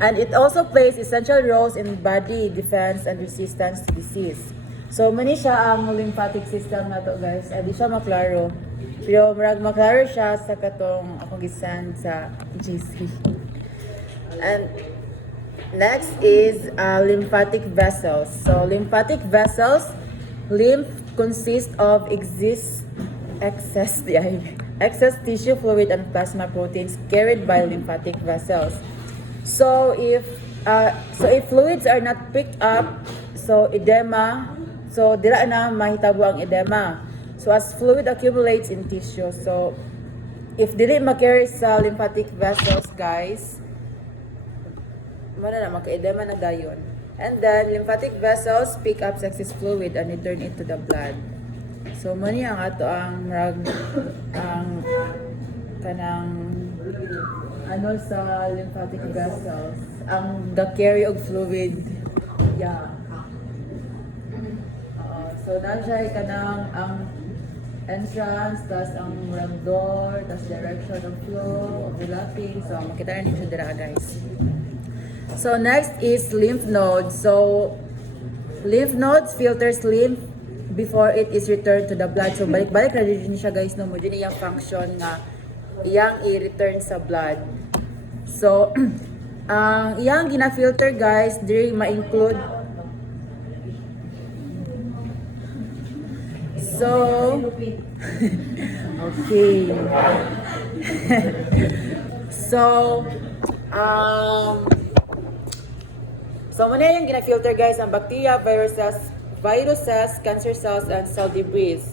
And it also plays essential roles in body defense and resistance to disease. So mani siya ang lymphatic system nato guys. Di siya maklaro. Pero murag maklaro siya sa katong akong gisan sa GC. And next is lymphatic vessels. So lymphatic vessels, lymph consists of excess tissue fluid and plasma proteins carried by lymphatic vessels. So if fluids are not picked up, so edema, so dira na mahitabo ang edema. So as fluid accumulates in tissue, so if dili ma-carry sa lymphatic vessels, guys, mana na maka-edema na dayon. And then lymphatic vessels pick up excess fluid and return it to the blood. So mani ang ato ang kanang ano sa lymphatic vessels, ang the carry of fluid. Yeah. So na siya kanang ang entrance, tas ang door, tas direction of flow, overlapping. So makita rin siya dira guys. So next is lymph nodes. So lymph nodes filters lymph before it is returned to the blood. So balik-balik na din siya guys, no mo din iyang function nga iyang i-return sa blood. So ang iyang gina-filter guys diri ma-include okay. So muna yung gina-filter guys ang bacteria, viruses, cancer cells, and cell debris.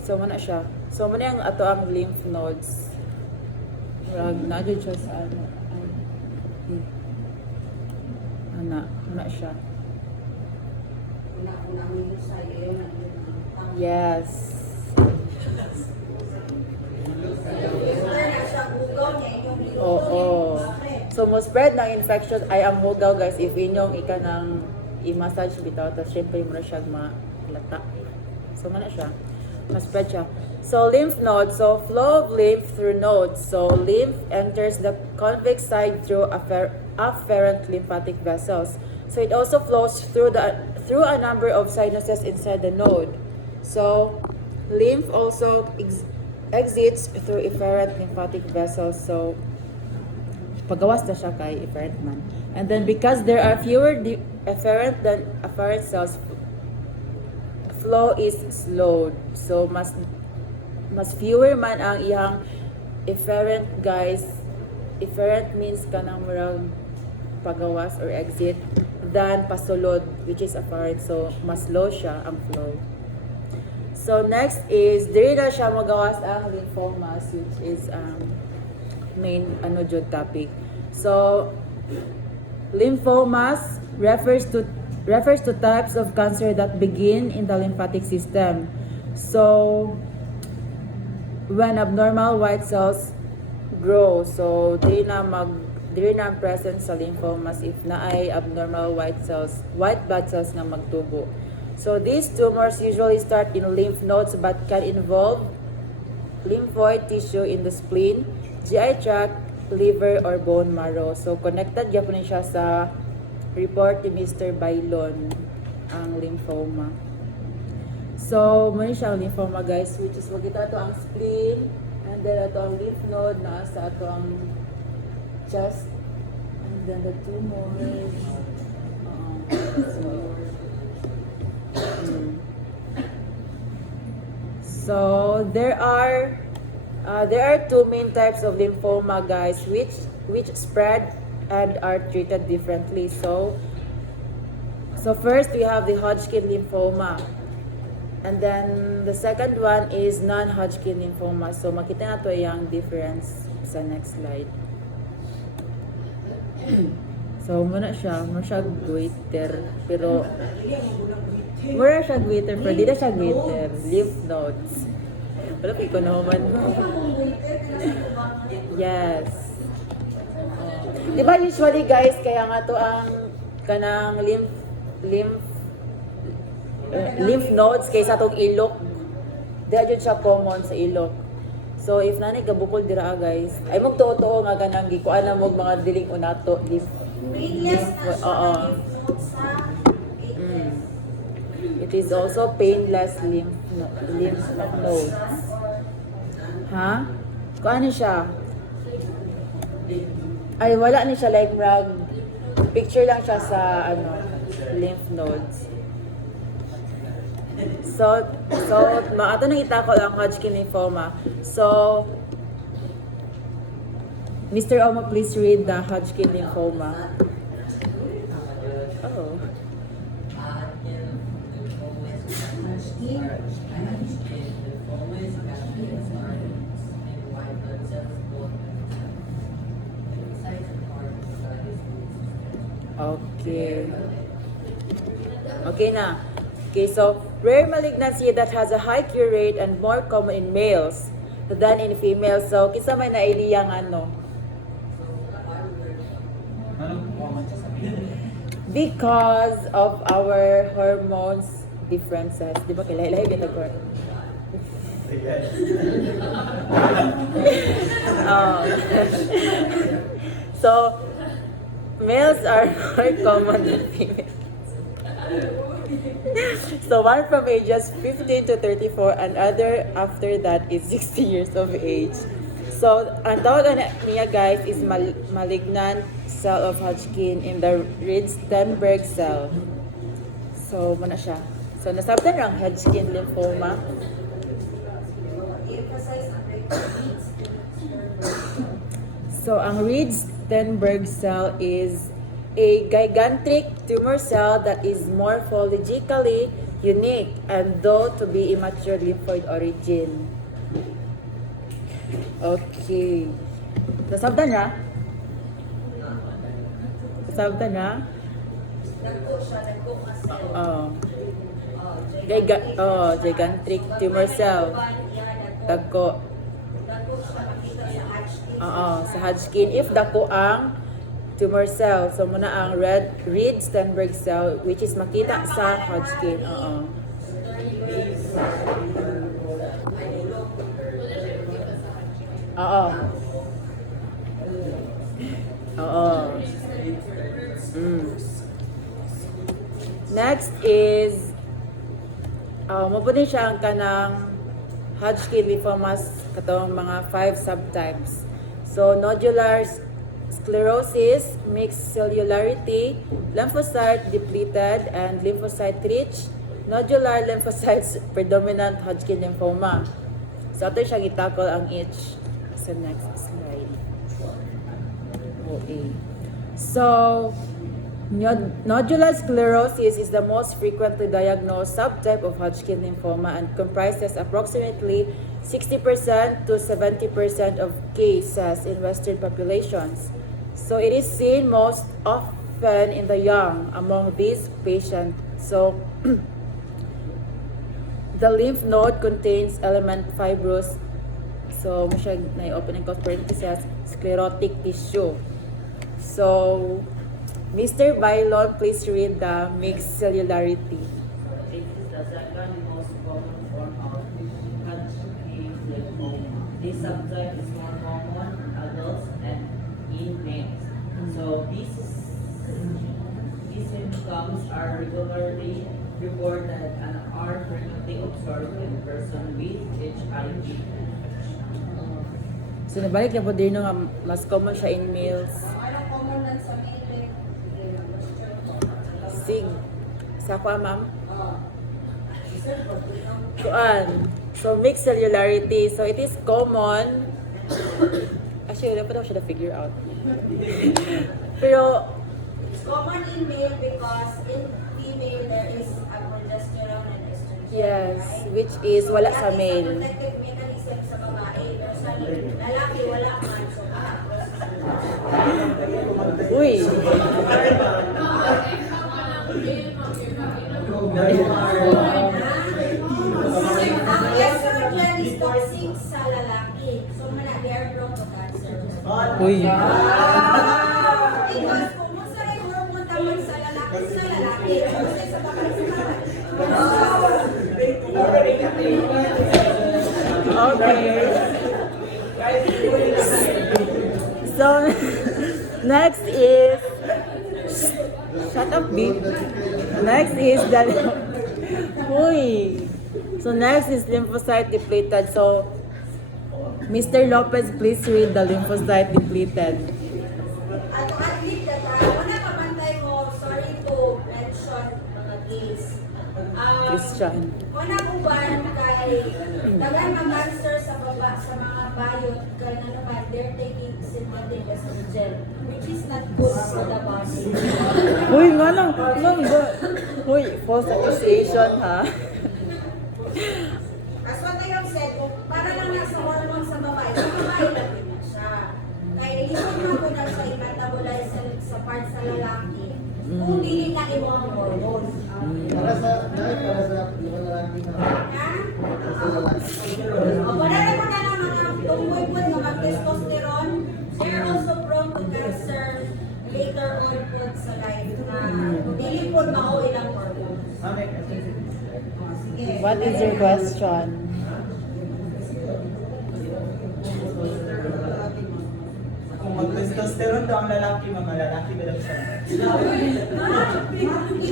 So muna siya. So muna yung ato ang lymph nodes. Na-adjust siya sa Ana siya. Yes. Oo. So, mo spread ng infection ay ang hugaw guys if inyong ika ng i-massage bitaw tapos syempre mo na siya malata. So, mana siya. Ma-spread siya. So, lymph nodes. So, flow of lymph through nodes. So, lymph enters the convex side through afferent lymphatic vessels. So, it also flows through a number of sinuses inside the node. So, lymph also exits through efferent lymphatic vessels. So, pagawas na siya kay efferent man. And then, because there are fewer efferent than afferent cells, flow is slowed. So, mas fewer man ang iyang efferent guys. Efferent means kanang murag pagawas or exit than pasulod, which is afferent. So, mas low siya ang flow. So next is diri na siya magawas ang lymphomas, which is main jud topic. So lymphomas refers to types of cancer that begin in the lymphatic system. So when abnormal white cells grow, so diri na ang presence sa lymphomas if naay abnormal white blood cells nga magtubo. So these tumors usually start in lymph nodes but can involve lymphoid tissue in the spleen, GI tract, liver, or bone marrow. So connected gyapon siya sa report ni Mr. Bailon ang lymphoma. So mo siya ang lymphoma guys, which is makita ato ang spleen and then ato ang lymph node na sa ato ang chest and then the tumors. So there are two main types of lymphoma guys which spread and are treated differently. So first we have the Hodgkin lymphoma. And then the second one is non-Hodgkin lymphoma. So makita nato yung difference sa next slide. So muna siya goiter pero mura siya goiter pero di na siya goiter, lymph nodes. Wala ko naman. Yes. Diba usually guys kaya nga to ang kanang lymph nodes kaysa tong ilok. Dahil yun siya common sa ilok. So if nani ka bukol dira guys, ay magtuo-tuo nga ganang gikuan na mo mga diling unato lymph. Radius na siya Oo. ng lymph node sa Mm. It is also painless lymph nodes. Ha? Kung ano siya? Ay, wala ni siya like rag. Picture lang siya sa ano, lymph nodes. So maato nang itako ang Hodgkin lymphoma. So, Mr. Omo, please read the Hodgkin lymphoma. Oh. Okay. Okay na. Okay, so rare malignancy that has a high cure rate and more common in males than in females. So, kisa may nailiyang ano. Because of our hormones differences. Di ba kilala yung ginagawa? Oh. So, males are more common than females. So one from ages 15 to 34 and other after that is 60 years of age. So ang tawag niya guys is malignant cell of Hodgkin in the Reed-Steinberg cell. So muna siya. So nasabtan ang Hodgkin lymphoma. So ang Reed-Steinberg cell is a gigantic tumor cell that is morphologically unique and thought to be immature lymphoid origin. Okay. Nasabtan na? Nasabtan na? Oh. Gigantic tumor cell. Dako. Sa Hodgkin. If dako ang tumor cell. So, muna ang Reed-Steinberg cell, which is makita sa Hodgkin. Next is, mabunin siya ang kanang Hodgkin lymphomas, katong mga 5 subtypes. So, nodular sclerosis, mixed cellularity, lymphocyte depleted, and lymphocyte rich, nodular lymphocytes predominant Hodgkin lymphoma. So, ito siyang itakol ang each sa next slide. Okay. So, nodular sclerosis is the most frequently diagnosed subtype of Hodgkin lymphoma and comprises approximately 60% to 70% of cases in Western populations. So it is seen most often in the young among these patients. So the lymph node contains element fibrous. So mo siya na-open and close parenthesis, sclerotic tissue. So Mr. Bailon, please read the mixed cellularity. It is the second most common form of Hodgkin lymphoma. This subtype is more common in adults and in males. So these symptoms are regularly reported and are frequently observed in person with HIV infection. So nabalik na po din nga mas common siya in males. Ano common lang sa male? Sig. Sa kwa, ma'am? Kuan. So, mixed cellularity. So, it is common. Actually, wala pa daw siya na-figure out. Pero, It's common in male because in female there is a progesterone and estrogen. yes, right? which is wala sa That is a male. protective mechanism sa babae. Pero sa lalaki, wala man. So, Uy! ang estrogen is toxic sa lalaki. So, they are prone to cancer. Uy! Because kung mo sa hormone tawag sa lalaki, kung sa babae sa Okay. So, next is... Shut up, B. Next is the... Uy. So, next is lymphocyte depleted. So, Mr. Lopez, please read the lymphocyte depleted. At admit that, una kapantay mo, sorry to mention mga days. Christian. Una uban kay dagan mga cancer sa baba sa mga bayot kay ano naman they're taking synthetic estrogen which is not good for the body. Uy, nga lang. Uy, false accusation, ha? As what I have said, para lang nasa hormone sa babae lang din na siya. Kaya ilikod mo ko na siya i-metabolize sa part sa lalaki kung dili na imong hormone. Para sa mga lalaki na. Ha? O, panala mo na lang mga tungkoy po ng mga testosterone. They're also prone to cancer later on po sa life na dili po mao ilang hormone. Sige. What is your question? Kung mag-testosterone daw ang lalaki, mga lalaki ba daw siya? It's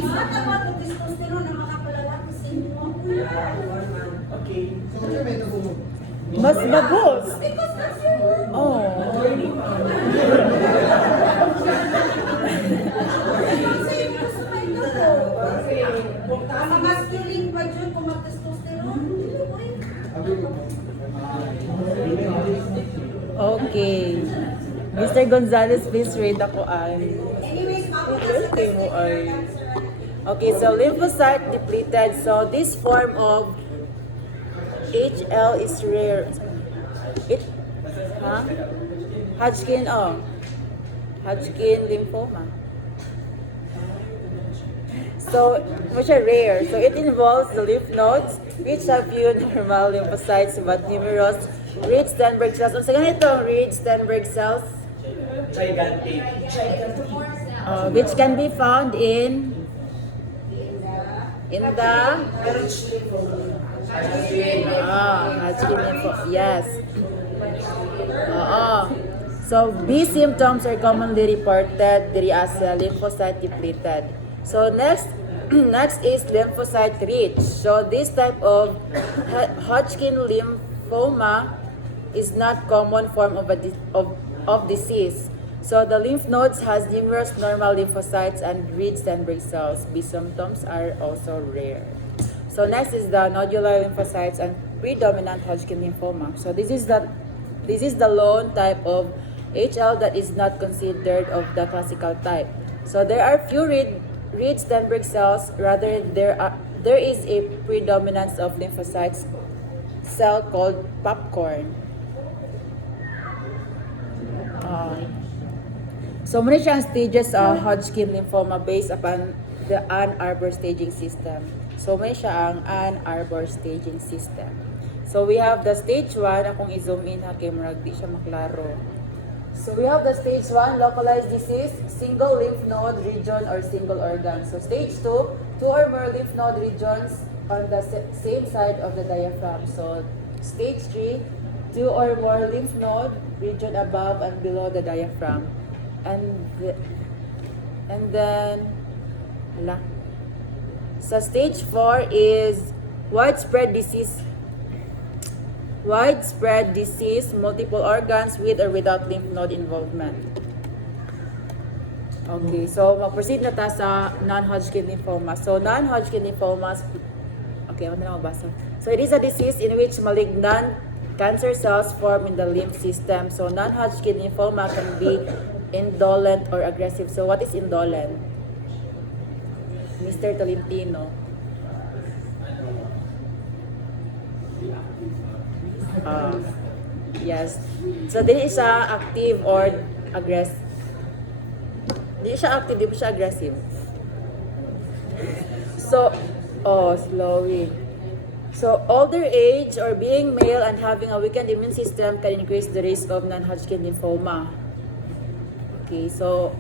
not about the testosterone na mga palalaki sa inyo. Okay. So, kaya may nasunog. Mas bagos. Because that's your Oh. Ang masculine pa dyan kung mag-testosterone. Sabi ko, Okay. Mr. Gonzalez, please read ako ay. Anyways, Okay mo ay. Okay, so lymphocyte depleted. So this form of HL is rare. Hodgkin, Hodgkin lymphoma. So, much rare. So it involves the lymph nodes, which have few normal lymphocytes but numerous Reed-Steinberg cells. Ang sa ganitong Reed-Steinberg cells, Gigantic. which can be found in the Hodgkin lymphoma. Yes. So these symptoms are commonly reported diri as lymphocyte depleted. So next is lymphocyte rich. So this type of Hodgkin lymphoma is not common form of disease. So the lymph nodes has numerous normal lymphocytes and Reed-Steinberg cells. These symptoms are also rare. So next is the nodular lymphocytes and predominant Hodgkin lymphoma. So this is the lone type of HL that is not considered of the classical type. So there are few Reed-Steinberg cells. Rather, there is a predominance of lymphocytes cell called popcorn. So muna siyang stages of Hodgkin lymphoma based upon the Ann Arbor staging system. So muna siya ang Ann Arbor staging system. So we have the stage 1, akong i-zoom in ha kay murag di siya maklaro. So we have the stage 1, localized disease, single lymph node region or single organ. So stage 2, 2 or more lymph node regions on the same side of the diaphragm. So stage 3, 2 or more lymph node region above and below the diaphragm. And then so stage 4 is widespread disease, multiple organs with or without lymph node involvement. Okay, so mag-proceed na ta sa non-Hodgkin lymphoma. So non-Hodgkin lymphomas, okay, ano na mabasa. So it is a disease in which malignant cancer cells form in the lymph system. So non-Hodgkin lymphoma can be indolent or aggressive. So what is indolent? Mr. Tolentino. Yes. So dili siya active or aggressive. Dili siya active, di siya aggressive. So, slowly. So, older age or being male and having a weakened immune system can increase the risk of non-Hodgkin lymphoma. Okay, so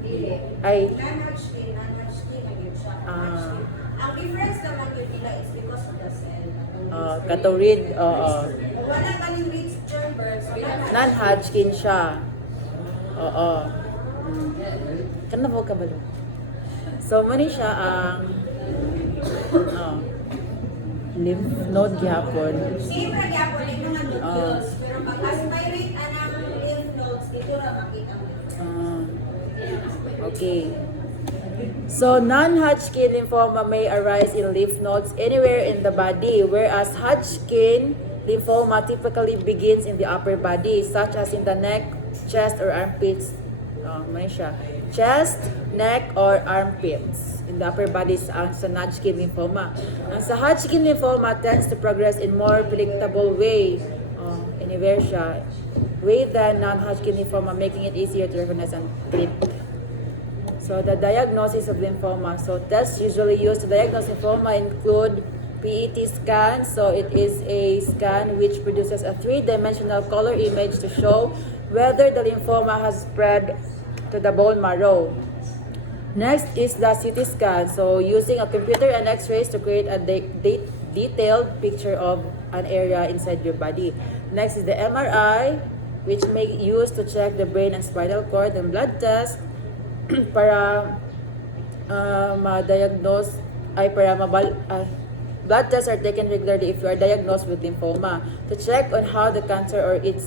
Dili. ay Non-Hodgkin, non-Hodgkin, ayun siya. Ah. Ang difference naman yun nila is because of the cell. Kato read, oo. Kung wala ka ng Reed Sternberg, so Non-Hodgkin siya. Oo. Kan mo ka ba? So, mani siya ang lymph node gyapon. same ra gyapon yung mga nodules, pero pag aspirate anang lymph nodes, dito ra makita mo. Okay. So, non-Hodgkin lymphoma may arise in lymph nodes anywhere in the body, whereas Hodgkin lymphoma typically begins in the upper body, such as in the neck, chest, or armpits. May siya. Chest, neck, or armpits. In the upper body ang sa Hodgkin lymphoma. Ang sa Hodgkin lymphoma tends to progress in more predictable way. Anywhere siya. Way than non-Hodgkin lymphoma, making it easier to recognize and treat. So the diagnosis of lymphoma. So tests usually used to diagnose lymphoma include PET scan. So it is a scan which produces a three-dimensional color image to show whether the lymphoma has spread to the bone marrow. Next is the CT scan. So using a computer and X-rays to create a detailed picture of an area inside your body. Next is the MRI, which may use to check the brain and spinal cord, and blood test para ma-diagnose blood tests are taken regularly if you are diagnosed with lymphoma to check on how the cancer or its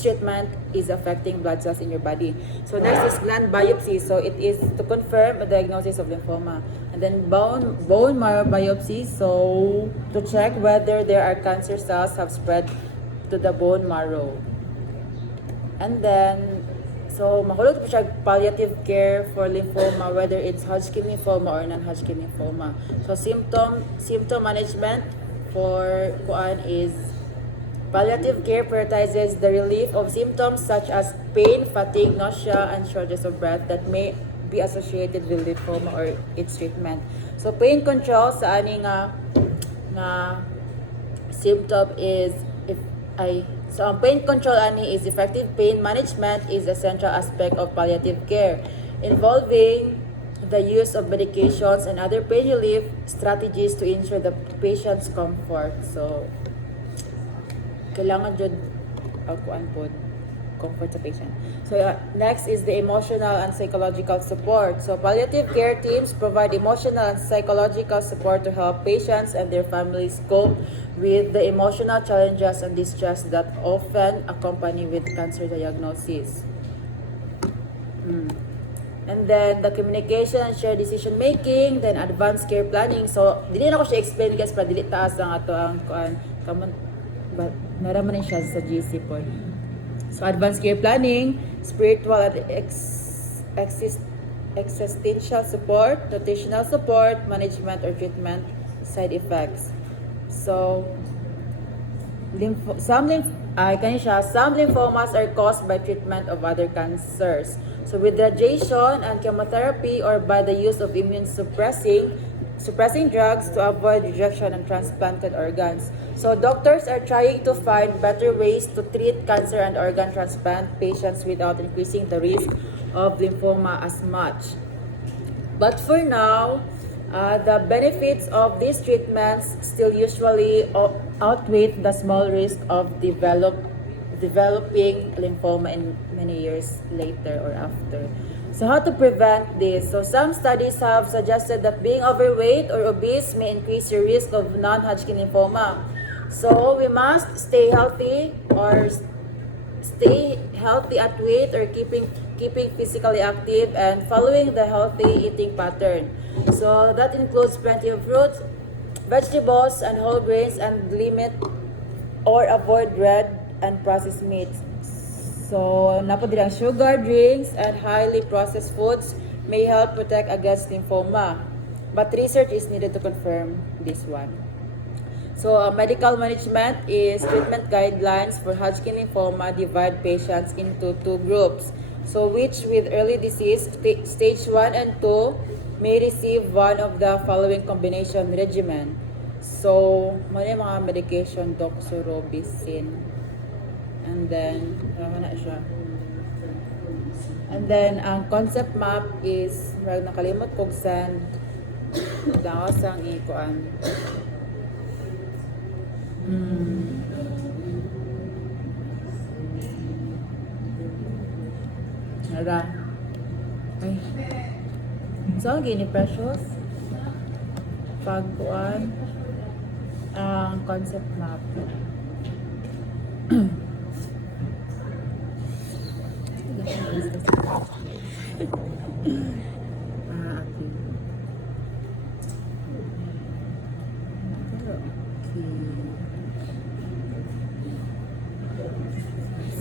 treatment is affecting blood cells in your body. So next is gland biopsy. So it is to confirm a diagnosis of lymphoma. And then bone marrow biopsy. So to check whether there are cancer cells have spread to the bone marrow. And then so mahulog po siya palliative care for lymphoma, whether it's Hodgkin lymphoma or non-Hodgkin lymphoma. So symptom management for kuan is palliative care prioritizes the relief of symptoms such as pain, fatigue, nausea, and shortness of breath that may be associated with lymphoma or its treatment. So pain control sa ani nga symptom is So ang pain control ani is effective pain management is a central aspect of palliative care, involving the use of medications and other pain relief strategies to ensure the patient's comfort. So kailangan jud kuan pod comfort sa patient. So next is the emotional and psychological support. So palliative care teams provide emotional and psychological support to help patients and their families cope with the emotional challenges and distress that often accompany with cancer diagnosis. And then the communication and shared decision making, then advanced care planning. So dili na ko siya explain guys, para dili taas ang ato ang kuan naraman siya sa GC po. So advanced care planning, spiritual and existential support, nutritional support, management or treatment, side effects. So some lymphomas are caused by treatment of other cancers. So with radiation and chemotherapy or by the use of immune suppressing drugs to avoid rejection and transplanted organs. So doctors are trying to find better ways to treat cancer and organ transplant patients without increasing the risk of lymphoma as much. But for now, the benefits of these treatments still usually outweigh the small risk of developing lymphoma in many years later or after. So how to prevent this? So some studies have suggested that being overweight or obese may increase your risk of non-Hodgkin lymphoma. So we must stay healthy at weight or keeping physically active and following the healthy eating pattern. So that includes plenty of fruits, vegetables, and whole grains, and limit or avoid red and processed meats. So, napodilang sugar, drinks, and highly processed foods may help protect against lymphoma. But research is needed to confirm this one. So, medical management is treatment guidelines for Hodgkin lymphoma divide patients into two groups. So, which with early disease, stage 1 and 2, may receive one of the following combination regimen. So, mga medication, doxorubicin. And then, ang concept map is, nakalimot kong send Daos ang ikuan. Nara. Ay. So, ang gini precious. Pagkuan ang concept map. Okay.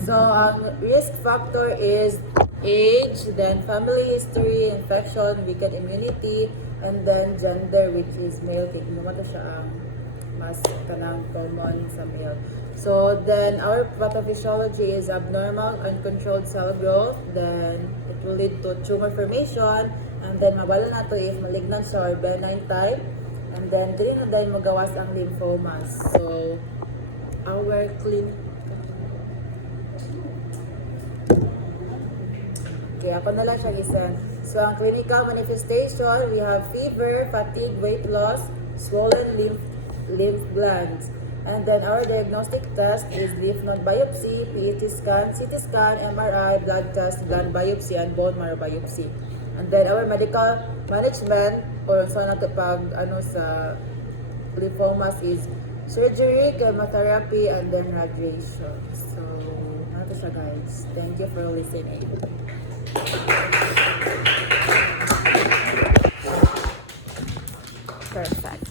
So, ang risk factor is age, then family history, infection, weakened immunity, and then gender, which is male. Kaya kumamata siya ang mas kanang common sa male. So, then our pathophysiology is abnormal, uncontrolled cell growth, then it will lead to tumor formation, and then mabala na to if malignant siya or benign type, and then dili na dahil magawas ang lymphomas. So, our Okay, ako na lang siya isend. So, ang clinical manifestation, we have fever, fatigue, weight loss, swollen lymph glands. And then our diagnostic test is lymph node biopsy, PET scan, CT scan, MRI, blood test, gland biopsy, and bone marrow biopsy. And then our medical management, or sa nato pag sa lymphomas is surgery, chemotherapy, and then radiation. So, nato siya guys. Thank you for listening. Perfect.